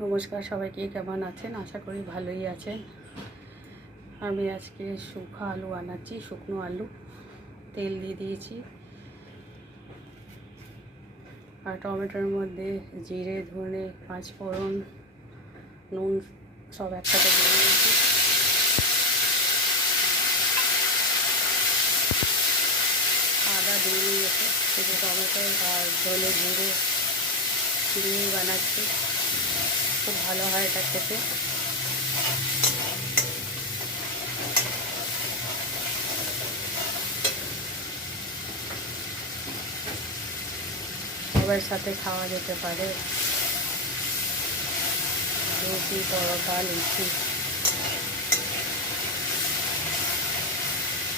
নমস্কার সবাইকে, কেমন আছেন? আশা করি ভালোই আছেন। আমি আজকে শুকনো আলু বানাচ্ছি। শুকনো আলু তেল দিয়ে দিয়েছি, আর টমেটোর মধ্যে জিরে, ধনে, পাঁচফোড়ন, নুন সব একসাথে দিয়ে দিয়েছি। আদা দিয়ে দিয়েছি, শুধু টমেটো আর ধনে জিরে দিয়ে বানাচ্ছি। খুব ভালো হয় এটা খেতে। সবার সাথে খাওয়া যেতে পারে, রুটি, পরোটা, লুচি।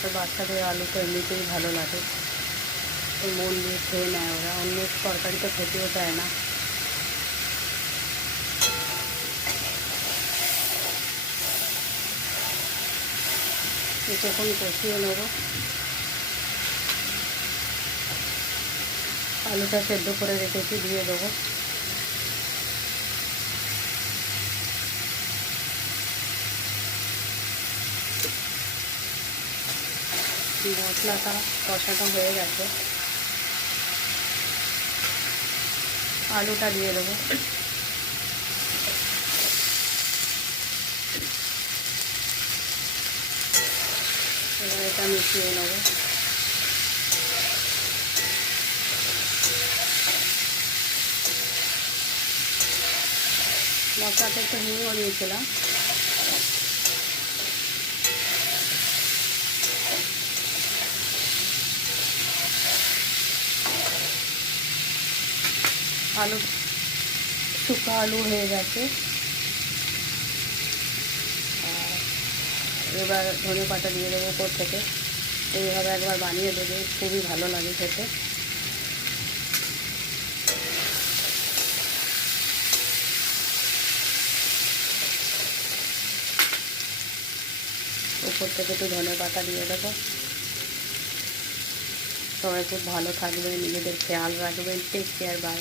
তো বাচ্চাদের আলু তো এমনিতেই ভালো লাগে, তো মন দিয়ে খেয়ে নেয় ওরা। অন্য তরকারি তো খেতেও চায় না। কিছুক্ষণ কষিয়ে নেব। আলুটা সেদ্ধ করে রেখেছি, দিয়ে দেবো। মশলাটা কষানো হয়ে গেছে, আলুটা দিয়ে দেবো। এবার এটা মিশিয়ে নেব। মশলাতে একটু হিংও দিয়েছিলাম। আলু শুকনো আলু হয়ে গেছে। এবার ধনে পাতা দিয়ে দেবো উপর থেকে। এইভাবে একবার বানিয়ে দেবে, খুবই ভালো লাগে খেতে। উপর থেকে একটু ধনে পাতা দিয়ে দেবো। সবাই খুব ভালো থাকবেন, নিজেদের খেয়াল রাখবেন। Take care, by.